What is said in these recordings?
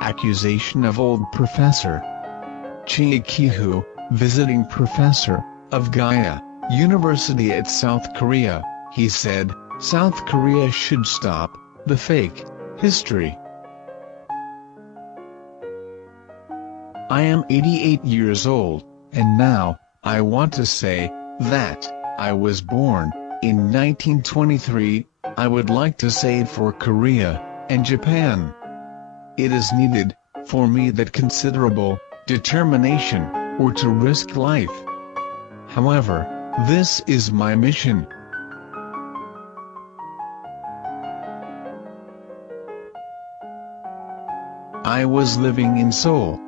accusation of old professor Keiho, visiting professor of Gaya University at South Korea. He said, South Korea should stop the fake history. I am 88 years old, and now, I want to say, that, I was born, in 1923, I would like to say it for Korea, and Japan. It is needed, for me that considerable, determination, or to risk life. However, this is my mission. I was living in Seoul.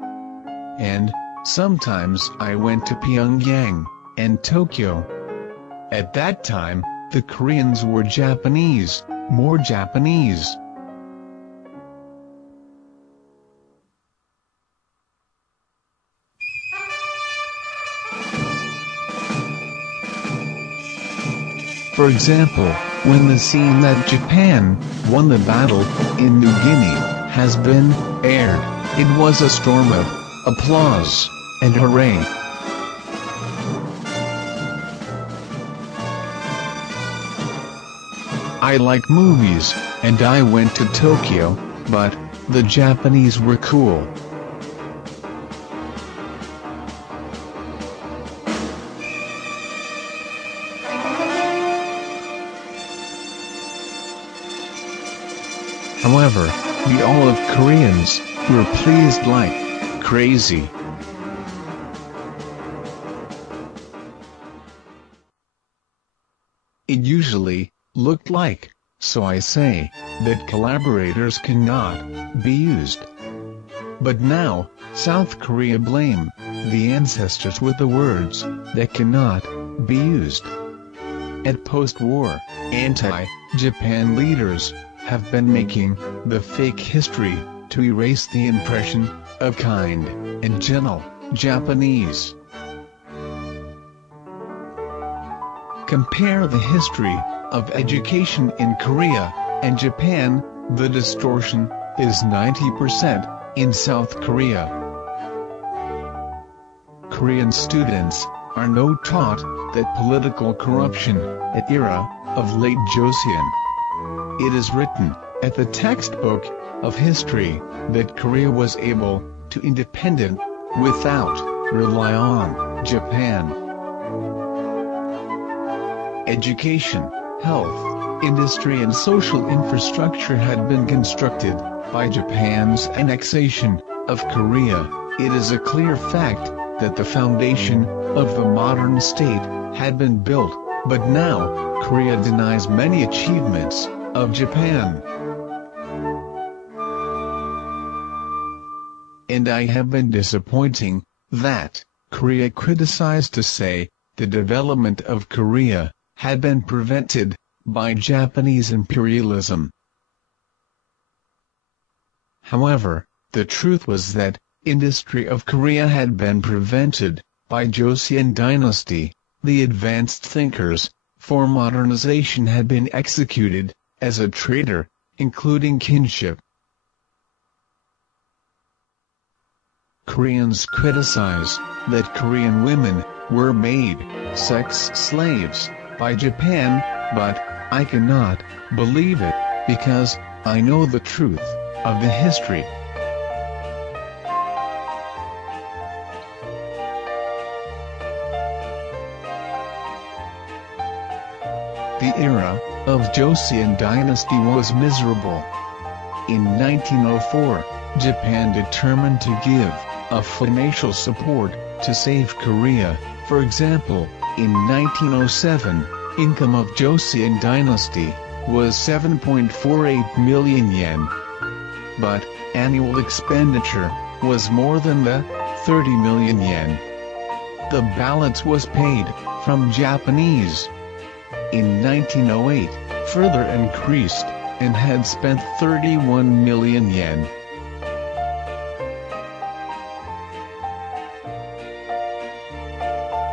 And, sometimes I went to Pyongyang, and Tokyo. At that time, the Koreans were Japanese, more Japanese. For example, when the scene that Japan won the battle in New Guinea has been aired, it was a storm of applause and hooray. I like movies, and I went to Tokyo, but the Japanese were cool. However, the all of Koreans were pleased like crazy. It usually looked like, so I say, that collaborators cannot be used. But now, South Korea blame the ancestors with the words that cannot be used. At post-war, anti-Japan leaders have been making the fake history to erase the impression of kind and gentle Japanese. Compare the history of education in Korea and Japan. The distortion is 90% in South Korea. Korean students are not taught that political corruption at era of late Joseon. It is written at the textbook of history that Korea was able to independent without rely on Japan. Education, health, industry and social infrastructure had been constructed by Japan's annexation of Korea. It is a clear fact that the foundation of the modern state had been built, but now Korea denies many achievements of Japan. And I have been disappointing that Korea criticized to say the development of Korea had been prevented by Japanese imperialism. However, the truth was that industry of Korea had been prevented by Joseon dynasty. The advanced thinkers for modernization had been executed as a traitor, including kinship. Koreans criticize that Korean women were made sex slaves by Japan, but I cannot believe it, because I know the truth of the history. The era of Joseon dynasty was miserable. In 1904, Japan determined to give a financial support to save Korea. For example, in 1907, income of Joseon dynasty was 7.48 million yen. But annual expenditure was more than the 30 million yen. The balance was paid from Japanese. In 1908, further increased, and had spent 31 million yen.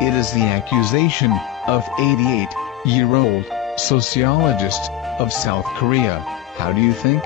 It is the accusation of 88-year-old sociologist of South Korea. How do you think?